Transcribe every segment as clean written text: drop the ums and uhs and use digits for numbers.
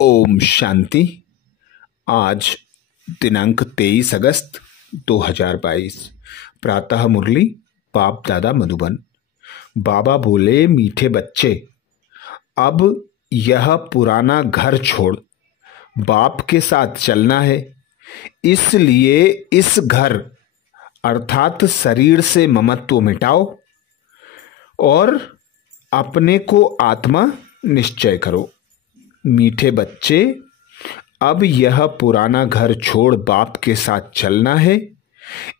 ओम शांति। आज दिनांक 23 अगस्त 2022। प्रातः मुरली बाप दादा मधुबन। बाबा बोले, मीठे बच्चे, अब यह पुराना घर छोड़ बाप के साथ चलना है। इसलिए इस घर अर्थात शरीर से ममत्व मिटाओ और अपने को आत्मा निश्चय करो। मीठे बच्चे, अब यह पुराना घर छोड़ बाप के साथ चलना है।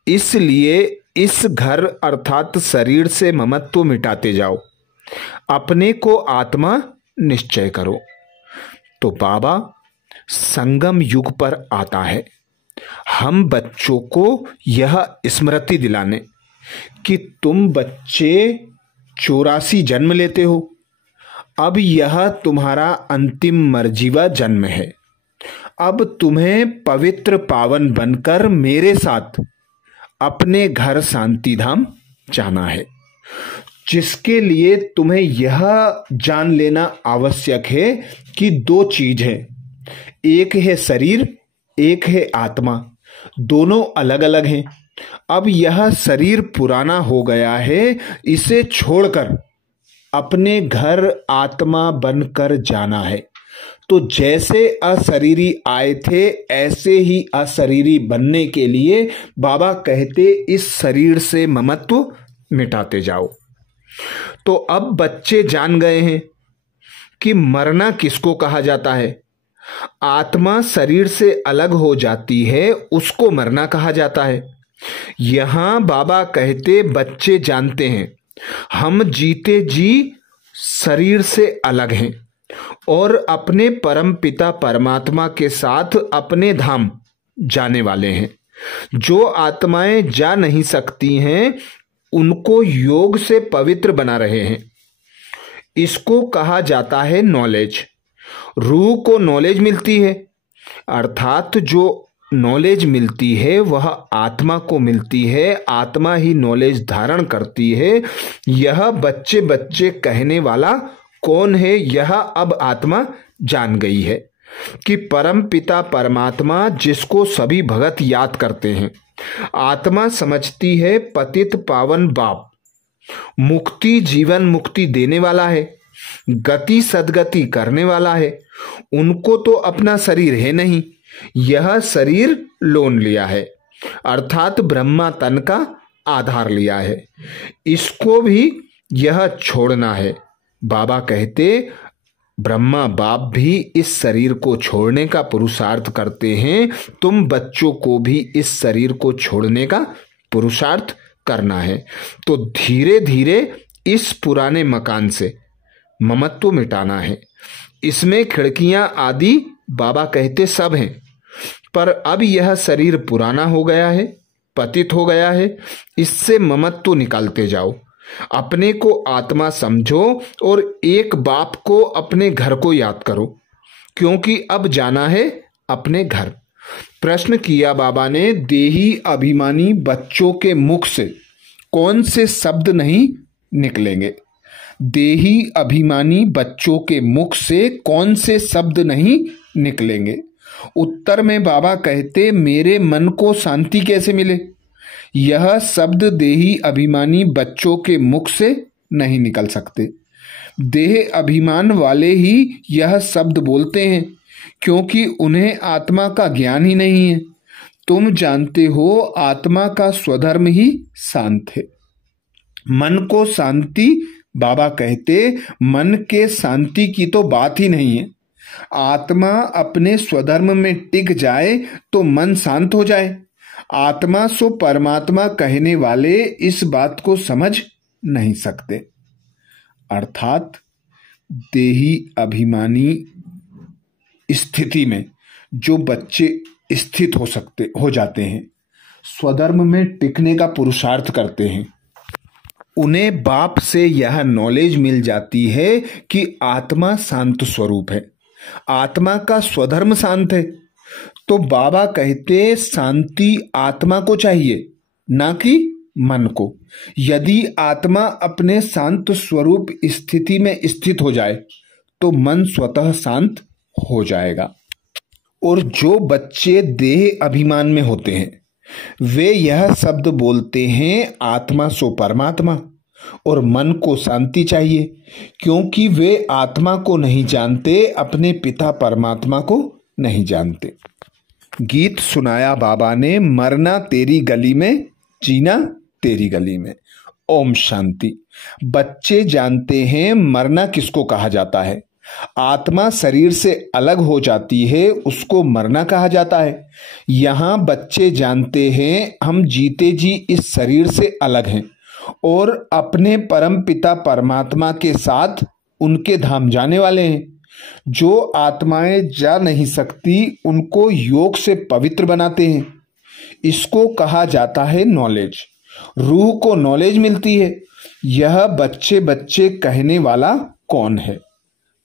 इसलिए इस घर अर्थात शरीर से ममत्व मिटाते जाओ, अपने को आत्मा निश्चय करो। तो बाबा संगम युग पर आता है हम बच्चों को यह स्मृति दिलाने कि तुम बच्चे 84 जन्म लेते हो। अब यह तुम्हारा अंतिम मर्जीवा जन्म है। अब तुम्हें पवित्र पावन बनकर मेरे साथ अपने घर शांति धाम जाना है, जिसके लिए तुम्हें यह जान लेना आवश्यक है कि दो चीज है, एक है शरीर, एक है आत्मा। दोनों अलग अलग हैं। अब यह शरीर पुराना हो गया है, इसे छोड़कर अपने घर आत्मा बनकर जाना है। तो जैसे अशरीरी आए थे ऐसे ही अशरीरी बनने के लिए बाबा कहते इस शरीर से ममत्व मिटाते जाओ। तो अब बच्चे जान गए हैं कि मरना किसको कहा जाता है। आत्मा शरीर से अलग हो जाती है, उसको मरना कहा जाता है। यहां बाबा कहते बच्चे जानते हैं हम जीते जी शरीर से अलग हैं और अपने परम पिता परमात्मा के साथ अपने धाम जाने वाले हैं। जो आत्माएं जा नहीं सकती हैं उनको योग से पवित्र बना रहे हैं। इसको कहा जाता है नॉलेज। रूह को नॉलेज मिलती है, अर्थात जो नॉलेज मिलती है वह आत्मा को मिलती है। आत्मा ही नॉलेज धारण करती है। यह बच्चे बच्चे कहने वाला कौन है, यह अब आत्मा जान गई है कि परम पिता परमात्मा जिसको सभी भगत याद करते हैं। आत्मा समझती है पतित पावन बाप मुक्ति जीवन मुक्ति देने वाला है, गति सदगति करने वाला है। उनको तो अपना शरीर है नहीं, यह शरीर लोन लिया है, अर्थात ब्रह्मा तन का आधार लिया है। इसको भी यह छोड़ना है। बाबा कहते ब्रह्मा बाप भी इस शरीर को छोड़ने का पुरुषार्थ करते हैं। तुम बच्चों को भी इस शरीर को छोड़ने का पुरुषार्थ करना है। तो धीरे धीरे इस पुराने मकान से ममत्व मिटाना है। इसमें खिड़कियां आदि बाबा कहते सब हैं, पर अब यह शरीर पुराना हो गया है, पतित हो गया है। इससे ममत्व निकालते जाओ, अपने को आत्मा समझो और एक बाप को अपने घर को याद करो, क्योंकि अब जाना है अपने घर। प्रश्न किया बाबा ने, देही अभिमानी बच्चों के मुख से कौन से शब्द नहीं निकलेंगे। देही अभिमानी बच्चों के मुख से कौन से शब्द नहीं निकलेंगे। उत्तर में बाबा कहते मेरे मन को शांति कैसे मिले। यह शब्द देही अभिमानी बच्चों के मुख से नहीं निकल सकते। देह अभिमान वाले ही यह शब्द बोलते हैं, क्योंकि उन्हें आत्मा का ज्ञान ही नहीं है। तुम जानते हो आत्मा का स्वधर्म ही शांत है। मन को शांति, बाबा कहते मन के शांति की तो बात ही नहीं है। आत्मा अपने स्वधर्म में टिक जाए तो मन शांत हो जाए। आत्मा सो परमात्मा कहने वाले इस बात को समझ नहीं सकते। अर्थात देही अभिमानी स्थिति में जो बच्चे स्थित हो जाते हैं, स्वधर्म में टिकने का पुरुषार्थ करते हैं, उन्हें बाप से यह नॉलेज मिल जाती है कि आत्मा शांत स्वरूप है, आत्मा का स्वधर्म शांत है। तो बाबा कहते शांति आत्मा को चाहिए, ना कि मन को। यदि आत्मा अपने शांत स्वरूप स्थिति में स्थित हो जाए तो मन स्वतः शांत हो जाएगा। और जो बच्चे देह अभिमान में होते हैं वे यह शब्द बोलते हैं, आत्मा सो परमात्मा, और मन को शांति चाहिए, क्योंकि वे आत्मा को नहीं जानते, अपने पिता परमात्मा को नहीं जानते। गीत सुनाया बाबा ने, मरना तेरी गली में, जीना तेरी गली में। ओम शांति। बच्चे जानते हैं मरना किसको कहा जाता है। आत्मा शरीर से अलग हो जाती है, उसको मरना कहा जाता है। यहाँ बच्चे जानते हैं हम जीते जी इस शरीर से अलग हैं और अपने परम पिता परमात्मा के साथ उनके धाम जाने वाले हैं। जो आत्माएं जा नहीं सकती उनको योग से पवित्र बनाते हैं। इसको कहा जाता है नॉलेज। रूह को नॉलेज मिलती है। यह बच्चे बच्चे कहने वाला कौन है?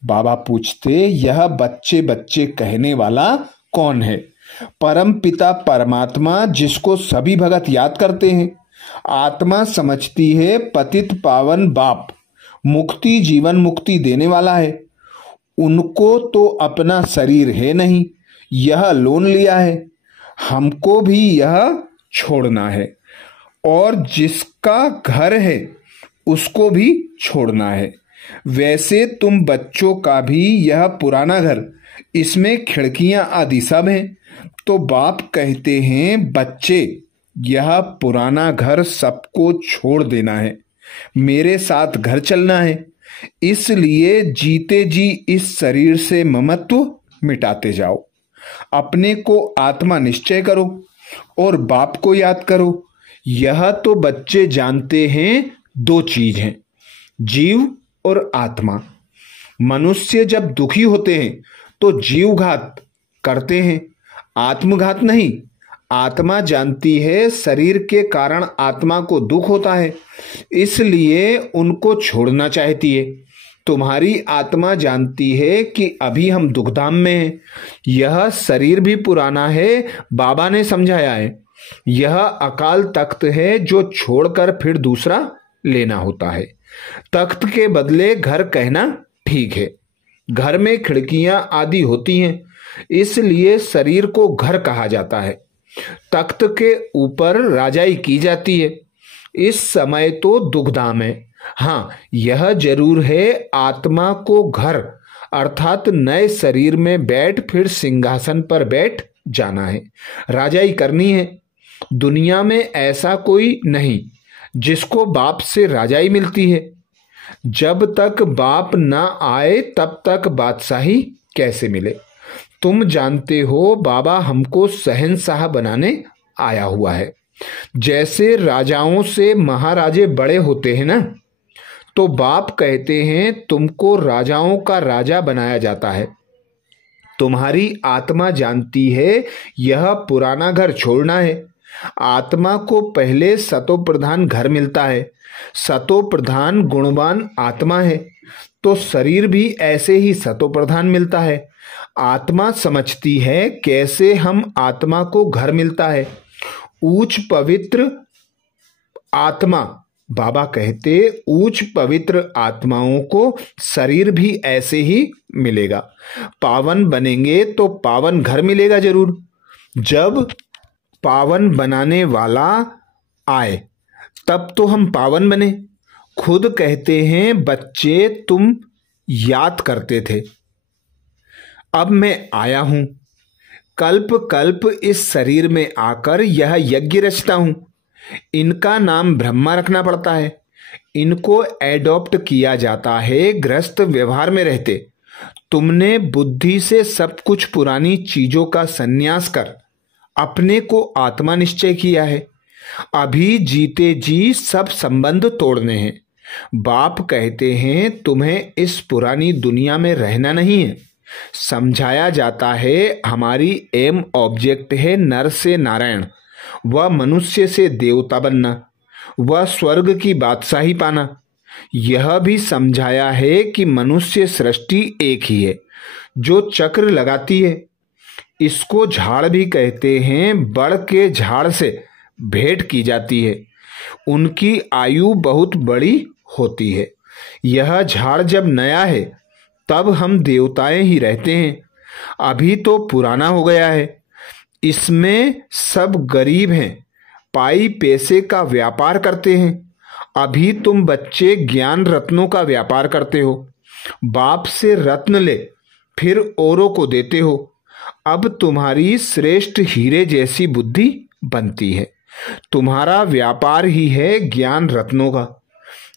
बाबा पूछते, यह बच्चे बच्चे कहने वाला कौन है? परम पिता परमात्मा, जिसको सभी भगत याद करते हैं। आत्मा समझती है पतित पावन बाप मुक्ति जीवन मुक्ति देने वाला है। उनको तो अपना शरीर है नहीं, यह लोन लिया है। हमको भी यह छोड़ना है और जिसका घर है उसको भी छोड़ना है। वैसे तुम बच्चों का भी यह पुराना घर, इसमें खिड़कियां आदि सब हैं। तो बाप कहते हैं बच्चे, यह पुराना घर सबको छोड़ देना है, मेरे साथ घर चलना है। इसलिए जीते जी इस शरीर से ममत्व मिटाते जाओ। अपने को आत्मा निश्चय करो और बाप को याद करो। यह तो बच्चे जानते हैं, दो चीज हैं, जीव और आत्मा। मनुष्य जब दुखी होते हैं तो जीवघात करते हैं, आत्मघात नहीं। आत्मा जानती है शरीर के कारण आत्मा को दुख होता है, इसलिए उनको छोड़ना चाहती है। तुम्हारी आत्मा जानती है कि अभी हम दुखधाम में हैं। यह शरीर भी पुराना है, बाबा ने समझाया है। यह अकाल तख्त है जो छोड़कर फिर दूसरा लेना होता है। तख्त के बदले घर कहना ठीक है। घर में खिड़कियां आदि होती हैं, इसलिए शरीर को घर कहा जाता है। तख्त के ऊपर राजाई की जाती है। इस समय तो दुखधाम है। हाँ, यह जरूर है, आत्मा को घर अर्थात नए शरीर में बैठ फिर सिंहासन पर बैठ जाना है, राजाई करनी है। दुनिया में ऐसा कोई नहीं जिसको बाप से राजाई मिलती है। जब तक बाप ना आए तब तक बादशाही कैसे मिले? तुम जानते हो बाबा हमको शहंशाह बनाने आया हुआ है। जैसे राजाओं से महाराजे बड़े होते हैं ना, तो बाप कहते हैं तुमको राजाओं का राजा बनाया जाता है। तुम्हारी आत्मा जानती है यह पुराना घर छोड़ना है। आत्मा को पहले सतो प्रधान घर मिलता है। सतो प्रधान गुणवान आत्मा है, तो शरीर भी ऐसे ही सतो प्रधान मिलता है। आत्मा समझती है कैसे हम आत्मा को घर मिलता है। ऊंच पवित्र आत्मा, बाबा कहते ऊंच पवित्र आत्माओं को शरीर भी ऐसे ही मिलेगा। पावन बनेंगे तो पावन घर मिलेगा जरूर। जब पावन बनाने वाला आए तब तो हम पावन बने। खुद कहते हैं बच्चे तुम याद करते थे, अब मैं आया हूं। कल्प कल्प इस शरीर में आकर यह यज्ञ रचता हूं। इनका नाम ब्रह्मा रखना पड़ता है। इनको एडॉप्ट किया जाता है गृहस्थ व्यवहार में रहते। तुमने बुद्धि से सब कुछ पुरानी चीजों का संन्यास कर अपने को आत्मा निश्चय किया है। अभी जीते जी सब संबंध तोड़ने हैं। बाप कहते हैं तुम्हें इस पुरानी दुनिया में रहना नहीं है। समझाया जाता है हमारी एम ऑब्जेक्ट है नर से नारायण, वह मनुष्य से देवता बनना, वह स्वर्ग की बादशाही पाना। यह भी समझाया है कि मनुष्य सृष्टि एक ही है जो चक्र लगाती है। इसको झाड़ भी कहते हैं। बड़ के झाड़ से भेंट की जाती है, उनकी आयु बहुत बड़ी होती है। यह झाड़ जब नया है तब हम देवताएं ही रहते हैं। अभी तो पुराना हो गया है। इसमें सब गरीब हैं, पाई पैसे का व्यापार करते हैं। अभी तुम बच्चे ज्ञान रत्नों का व्यापार करते हो। बाप से रत्न ले फिर औरों को देते हो। अब तुम्हारी श्रेष्ठ हीरे जैसी बुद्धि बनती है। तुम्हारा व्यापार ही है ज्ञान रत्नों का।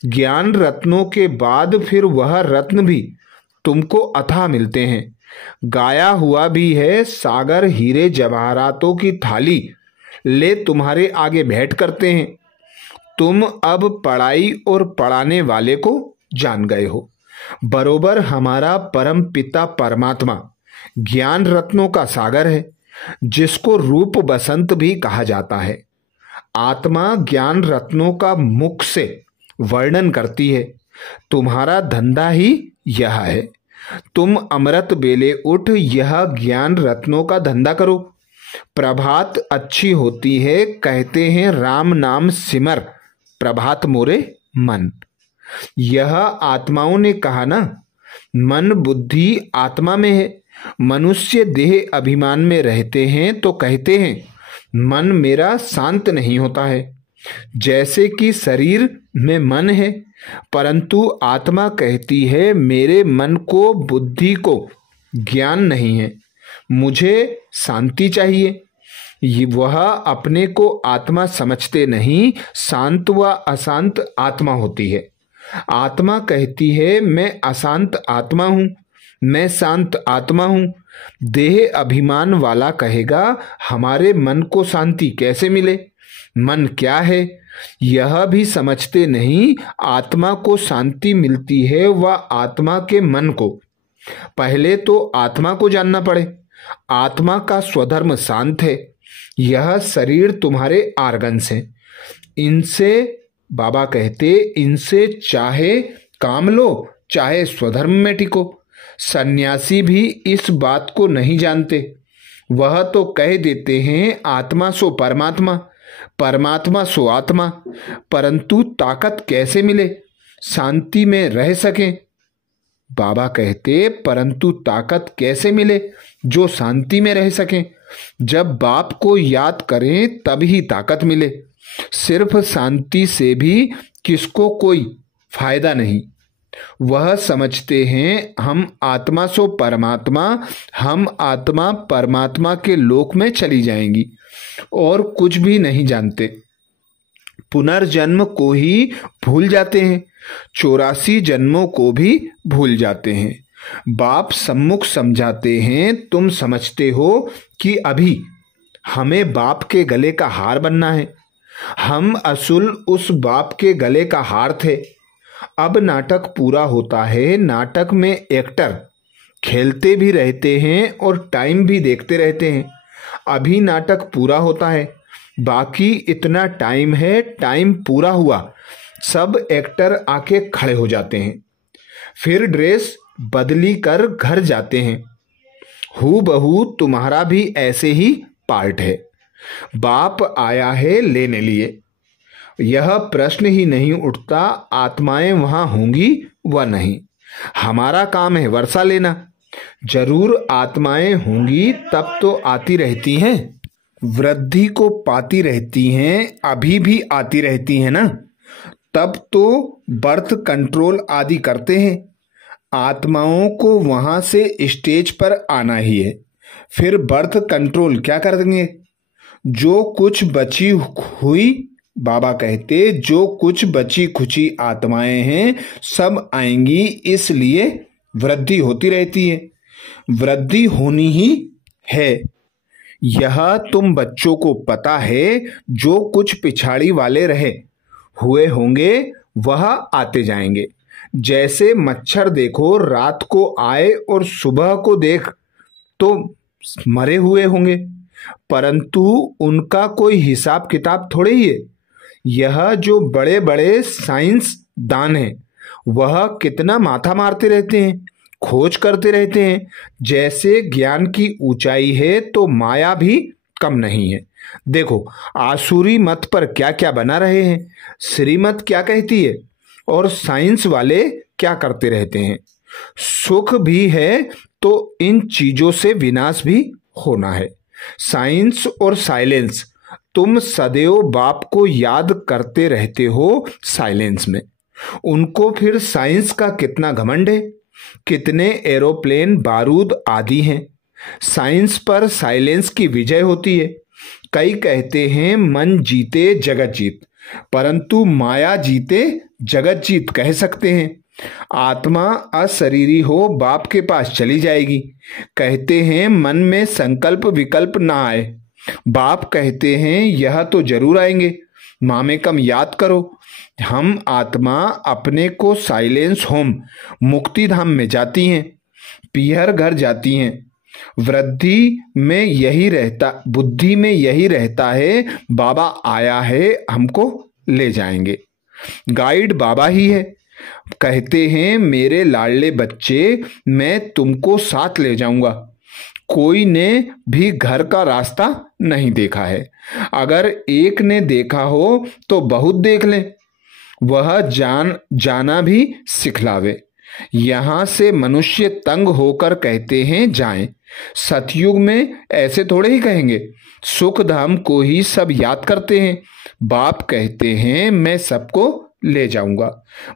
ज्ञान रत्नों के बाद फिर वह रत्न भी तुमको अथाह मिलते हैं। गाया हुआ भी है, सागर हीरे जवाहरातों की थाली ले तुम्हारे आगे भेंट करते हैं। तुम अब पढ़ाई और पढ़ाने वाले को जान गए हो। बरोबर हमारा परम पिता परमात्मा ज्ञान रत्नों का सागर है, जिसको रूप बसंत भी कहा जाता है। आत्मा ज्ञान रत्नों का मुख से वर्णन करती है। तुम्हारा धंधा ही यह है। तुम अमृत बेले उठ यह ज्ञान रत्नों का धंधा करो। प्रभात अच्छी होती है, कहते हैं राम नाम सिमर प्रभात मोरे मन। यह आत्माओं ने कहा ना, मन बुद्धि आत्मा में है। मनुष्य देह अभिमान में रहते हैं तो कहते हैं मन मेरा शांत नहीं होता है। जैसे कि शरीर में मन है, परंतु आत्मा कहती है मेरे मन को बुद्धि को ज्ञान नहीं है, मुझे शांति चाहिए। वह अपने को आत्मा समझते नहीं, शांत व अशांत आत्मा होती है। आत्मा कहती है मैं अशांत आत्मा हूँ, मैं शांत आत्मा हूँ। देह अभिमान वाला कहेगा हमारे मन को शांति कैसे मिले, मन क्या है यह भी समझते नहीं। आत्मा को शांति मिलती है व आत्मा के मन को। पहले तो आत्मा को जानना पड़े। आत्मा का स्वधर्म शांत है। यह शरीर तुम्हारे आर्गन्स हैं। इनसे बाबा कहते इनसे चाहे काम लो चाहे स्वधर्म में टिको। सन्यासी भी इस बात को नहीं जानते। वह तो कह देते हैं आत्मा सो परमात्मा, परमात्मा सो आत्मा। परंतु ताकत कैसे मिले, शांति में रह सकें। बाबा कहते परंतु ताकत कैसे मिले जो शांति में रह सकें। जब बाप को याद करें तभी ताकत मिले। सिर्फ शांति से भी किसको कोई फायदा नहीं। वह समझते हैं हम आत्मा सो परमात्मा, हम आत्मा परमात्मा के लोक में चली जाएंगी और कुछ भी नहीं जानते। पुनर्जन्म को ही भूल जाते हैं, 84 जन्मों को भी भूल जाते हैं। बाप सम्मुख समझाते हैं तुम समझते हो कि अभी हमें बाप के गले का हार बनना है। हम असूल उस बाप के गले का हार थे। अब नाटक पूरा होता है। नाटक में एक्टर खेलते भी रहते हैं और टाइम भी देखते रहते हैं। अभी नाटक पूरा होता है, बाकी इतना टाइम है। टाइम पूरा हुआ, सब एक्टर आके खड़े हो जाते हैं, फिर ड्रेस बदली कर घर जाते हैं। हूबहू तुम्हारा भी ऐसे ही पार्ट है। बाप आया है लेने लिए। यह प्रश्न ही नहीं उठता आत्माएं वहां होंगी व नहीं। हमारा काम है वर्षा लेना। जरूर आत्माएं होंगी तब तो आती रहती हैं, वृद्धि को पाती रहती हैं, अभी भी आती रहती हैं ना। तब तो बर्थ कंट्रोल आदि करते हैं। आत्माओं को वहां से स्टेज पर आना ही है, फिर बर्थ कंट्रोल क्या करेंगे। जो कुछ बची हुई, बाबा कहते जो कुछ बची खुची आत्माएं हैं सब आएंगी। इसलिए वृद्धि होती रहती है, वृद्धि होनी ही है। यह तुम बच्चों को पता है। जो कुछ पिछाड़ी वाले रहे हुए होंगे वह आते जाएंगे। जैसे मच्छर देखो रात को आए और सुबह को देख तो मरे हुए होंगे, परंतु उनका कोई हिसाब किताब थोड़े ही है। यह जो बड़े बड़े साइंस दान हैं वह कितना माथा मारते रहते हैं, खोज करते रहते हैं। जैसे ज्ञान की ऊंचाई है तो माया भी कम नहीं है। देखो आसुरी मत पर क्या क्या बना रहे हैं, श्रीमत क्या कहती है और साइंस वाले क्या करते रहते हैं। सुख भी है तो इन चीजों से विनाश भी होना है। साइंस और साइलेंस, तुम सदैव बाप को याद करते रहते हो साइलेंस में। उनको फिर साइंस का कितना घमंड है, कितने एरोप्लेन बारूद आदि हैं। साइंस पर साइलेंस की विजय होती है। कई कहते हैं मन जीते जगत जीत, परंतु माया जीते जगत जीत कह सकते हैं। आत्मा अशरीरी हो बाप के पास चली जाएगी। कहते हैं मन में संकल्प विकल्प ना आए। बाप कहते हैं यह तो जरूर आएंगे, मामे कम याद करो। हम आत्मा अपने को साइलेंस होम मुक्ति धाम में जाती हैं, पीहर घर जाती हैं। वृद्धि में यही रहता, बुद्धि में यही रहता है, बाबा आया है हमको ले जाएंगे। गाइड बाबा ही है। कहते हैं मेरे लाडले बच्चे, मैं तुमको साथ ले जाऊंगा। कोई ने भी घर का रास्ता नहीं देखा है। अगर एक ने देखा हो तो बहुत देख ले, वह जाना भी सिखलावे। यहां से मनुष्य तंग होकर कहते हैं जाएं। सतयुग में ऐसे थोड़े ही कहेंगे, सुख धाम को ही सब याद करते हैं। बाप कहते हैं मैं सबको ले जाऊंगा।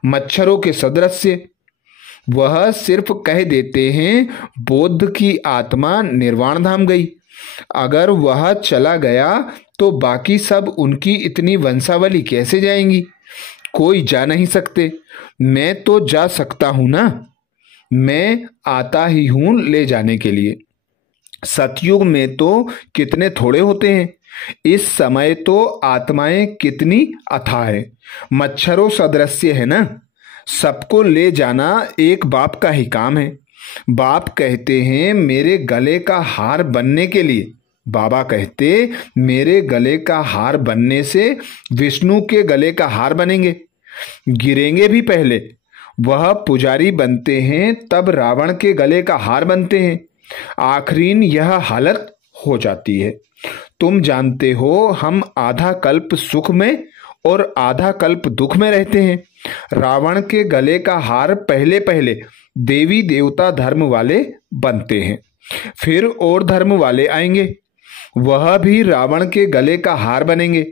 मच्छरों के सदृश वह सिर्फ कह देते हैं बौद्ध की आत्मा निर्वाण धाम गई। अगर वह चला गया तो बाकी सब उनकी इतनी वंशावली कैसे जाएंगी? कोई जा नहीं सकते। मैं तो जा सकता हूं ना, मैं आता ही हूं ले जाने के लिए। सतयुग में तो कितने थोड़े होते हैं। इस समय तो आत्माएं कितनी अथाह है, मच्छरों सदृश्य है ना। सबको ले जाना एक बाप का ही काम है। बाप कहते हैं मेरे गले का हार बनने के लिए, बाबा कहते मेरे गले का हार बनने से विष्णु के गले का हार बनेंगे। गिरेंगे भी पहले, वह पुजारी बनते हैं तब रावण के गले का हार बनते हैं। आखिरीन यह हालत हो जाती है। तुम जानते हो हम आधा कल्प सुख में और आधा कल्प दुख में रहते हैं। रावण के गले का हार पहले पहले देवी देवता धर्म वाले बनते हैं, फिर और धर्म वाले आएंगे, वह भी रावण के गले का हार बनेंगे।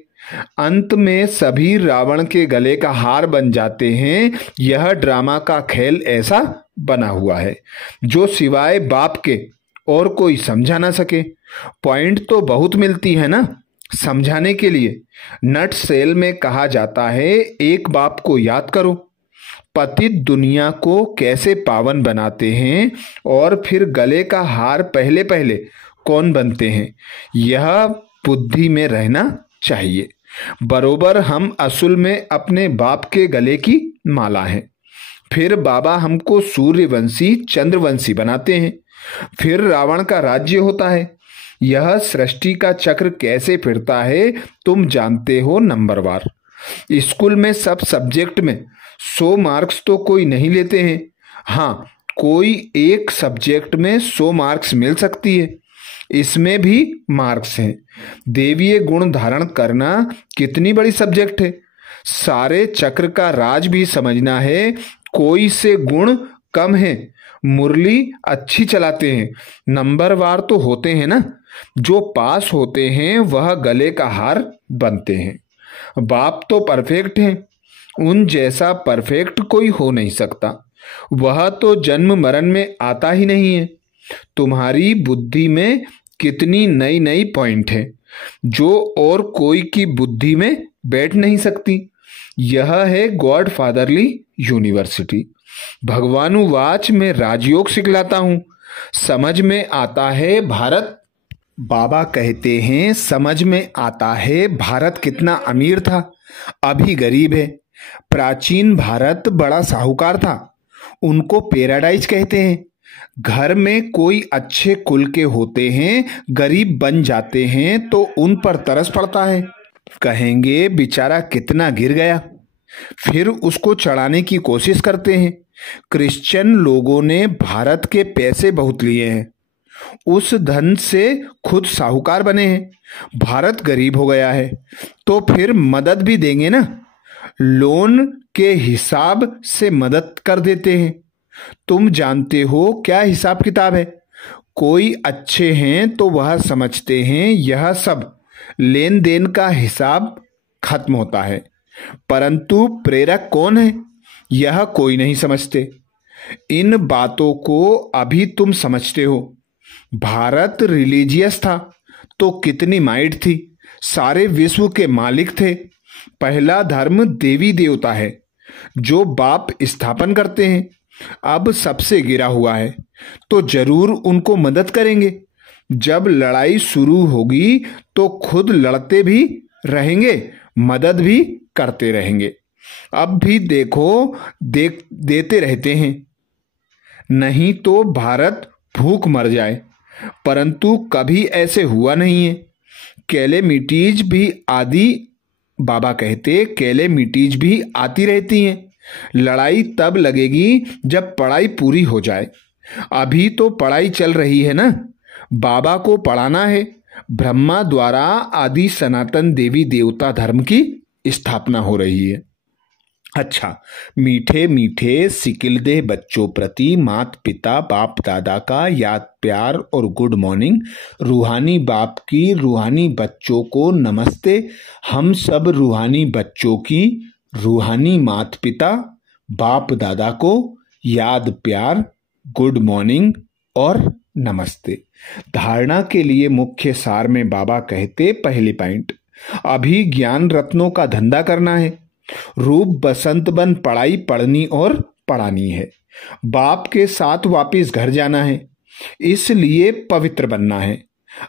अंत में सभी रावण के गले का हार बन जाते हैं। यह ड्रामा का खेल ऐसा बना हुआ है जो सिवाय बाप के और कोई समझा ना सके। पॉइंट तो बहुत मिलती है ना समझाने के लिए। नट सेल में कहा जाता है एक बाप को याद करो, पतित दुनिया को कैसे पावन बनाते हैं और फिर गले का हार पहले पहले कौन बनते हैं, यह बुद्धि में रहना चाहिए। बरोबर हम असल में अपने बाप के गले की माला हैं। फिर बाबा हमको सूर्यवंशी चंद्रवंशी बनाते हैं। फिर रावण का राज्य होता है। यह सृष्टि का चक्र कैसे फिरता है तुम जानते हो नंबरवार। स्कूल में सब सब्जेक्ट में 100 मार्क्स तो कोई नहीं लेते हैं। हाँ, कोई एक सब्जेक्ट में 100 मार्क्स मिल सकती है, इसमें भी मार्क्स हैं। देवीय गुण धारण करना कितनी बड़ी सब्जेक्ट है। सारे चक्र का राज भी समझना है। कोई से गुण कम है, मुरली अच्छी चलाते हैं, नंबरवार तो होते हैं ना। जो पास होते हैं वह गले का हार बनते हैं। बाप तो परफेक्ट हैं, उन जैसा परफेक्ट कोई हो नहीं सकता। वह तो जन्म मरण में आता ही नहीं है। तुम्हारी बुद्धि में कितनी नई नई पॉइंट है जो और कोई की बुद्धि में बैठ नहीं सकती। यह है गॉड फादरली यूनिवर्सिटी। भगवानुवाच में राजयोग सिखलाता हूं, समझ में आता है भारत। बाबा कहते हैं समझ में आता है भारत कितना अमीर था, अभी गरीब है। प्राचीन भारत बड़ा साहूकार था, उनको पैराडाइज कहते हैं। घर में कोई अच्छे कुल के होते हैं, गरीब बन जाते हैं तो उन पर तरस पड़ता है। कहेंगे बेचारा कितना गिर गया, फिर उसको चढ़ाने की कोशिश करते हैं। क्रिश्चियन लोगों ने भारत के पैसे बहुत लिए हैं, उस धन से खुद साहूकार बने हैं। भारत गरीब हो गया है तो फिर मदद भी देंगे ना, लोन के हिसाब से मदद कर देते हैं। तुम जानते हो क्या हिसाब किताब है। कोई अच्छे हैं तो वह समझते हैं यह सब लेन देन का हिसाब खत्म होता है, परंतु प्रेरक कौन है यह कोई नहीं समझते। इन बातों को अभी तुम समझते हो। भारत रिलीजियस था तो कितनी माइट थी, सारे विश्व के मालिक थे। पहला धर्म देवी देवता है जो बाप स्थापन करते हैं। अब सबसे गिरा हुआ है तो जरूर उनको मदद करेंगे। जब लड़ाई शुरू होगी तो खुद लड़ते भी रहेंगे, मदद भी करते रहेंगे। अब भी देते रहते हैं, नहीं तो भारत भूख मर जाए, परंतु कभी ऐसे हुआ नहीं है। कैलेमिटीज भी आदि बाबा कहते कैलेमिटीज भी आती रहती हैं। लड़ाई तब लगेगी जब पढ़ाई पूरी हो जाए। अभी तो पढ़ाई चल रही है ना। बाबा को पढ़ाना है। ब्रह्मा द्वारा आदि सनातन देवी देवता धर्म की स्थापना हो रही है। अच्छा, मीठे मीठे सिकिलदेह बच्चों प्रति मात पिता बाप दादा का याद प्यार और गुड मॉर्निंग। रूहानी बाप की रूहानी बच्चों को नमस्ते। हम सब रूहानी बच्चों की रूहानी मात पिता बाप दादा को याद प्यार गुड मॉर्निंग और नमस्ते। धारणा के लिए मुख्य सार में बाबा कहते पहली पॉइंट, अभी ज्ञान रत्नों का धंधा करना है। रूप बसंत बन पढ़ाई पढ़नी और पढ़ानी है। बाप के साथ वापिस घर जाना है, इसलिए पवित्र बनना है।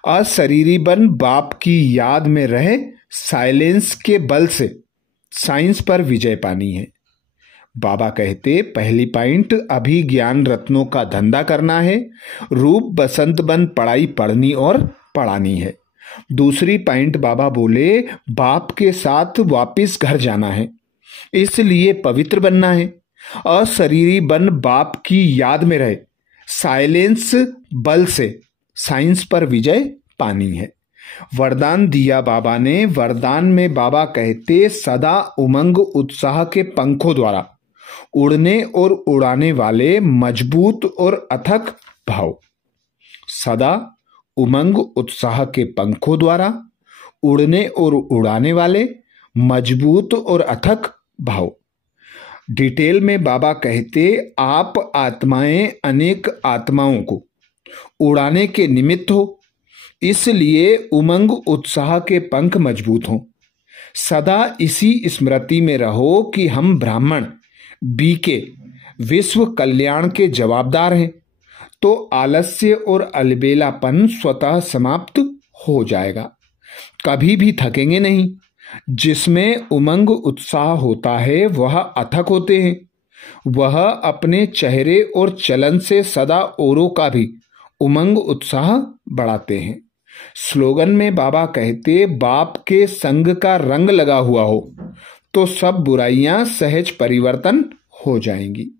अशरीरी बन बाप की याद में रहे, साइलेंस के बल से साइंस पर विजय पानी है। बाबा कहते पहली पॉइंट, अभी ज्ञान रत्नों का धंधा करना है। रूप बसंत बन पढ़ाई पढ़नी और पढ़ानी है। दूसरी पॉइंट बाबा बोले बाप के साथ वापिस घर जाना है, इसलिए पवित्र बनना है। अशरीरी बन बाप की याद में रहे, साइलेंस बल से साइंस पर विजय पानी है। वरदान दिया बाबा ने। वरदान में बाबा कहते सदा उमंग उत्साह के पंखों द्वारा उड़ने और उड़ाने वाले मजबूत और अथक भाव। सदा उमंग उत्साह के पंखों द्वारा उड़ने और उड़ाने वाले मजबूत और अथक भाव। डिटेल में बाबा कहते आप आत्माएं अनेक आत्माओं को उड़ाने के निमित्त हो, इसलिए उमंग उत्साह के पंख मजबूत हों। सदा इसी स्मृति में रहो कि हम ब्राह्मण बीके विश्व कल्याण के जवाबदार हैं, तो आलस्य और अलबेलापन स्वतः समाप्त हो जाएगा। कभी भी थकेंगे नहीं। जिसमें उमंग उत्साह होता है वह अथक होते हैं। वह अपने चेहरे और चलन से सदा औरों का भी उमंग उत्साह बढ़ाते हैं। स्लोगन में बाबा कहते बाप के संग का रंग लगा हुआ हो तो सब बुराइयां सहज परिवर्तन हो जाएंगी।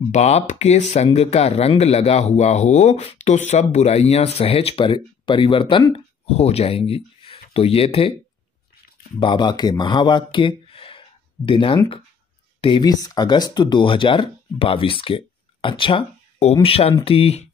बाप के संग का रंग लगा हुआ हो तो सब बुराइयां सहज परिवर्तन हो जाएंगी। तो ये थे बाबा के महावाक्य दिनांक 23 अगस्त 2022 के। अच्छा, ओम शांति।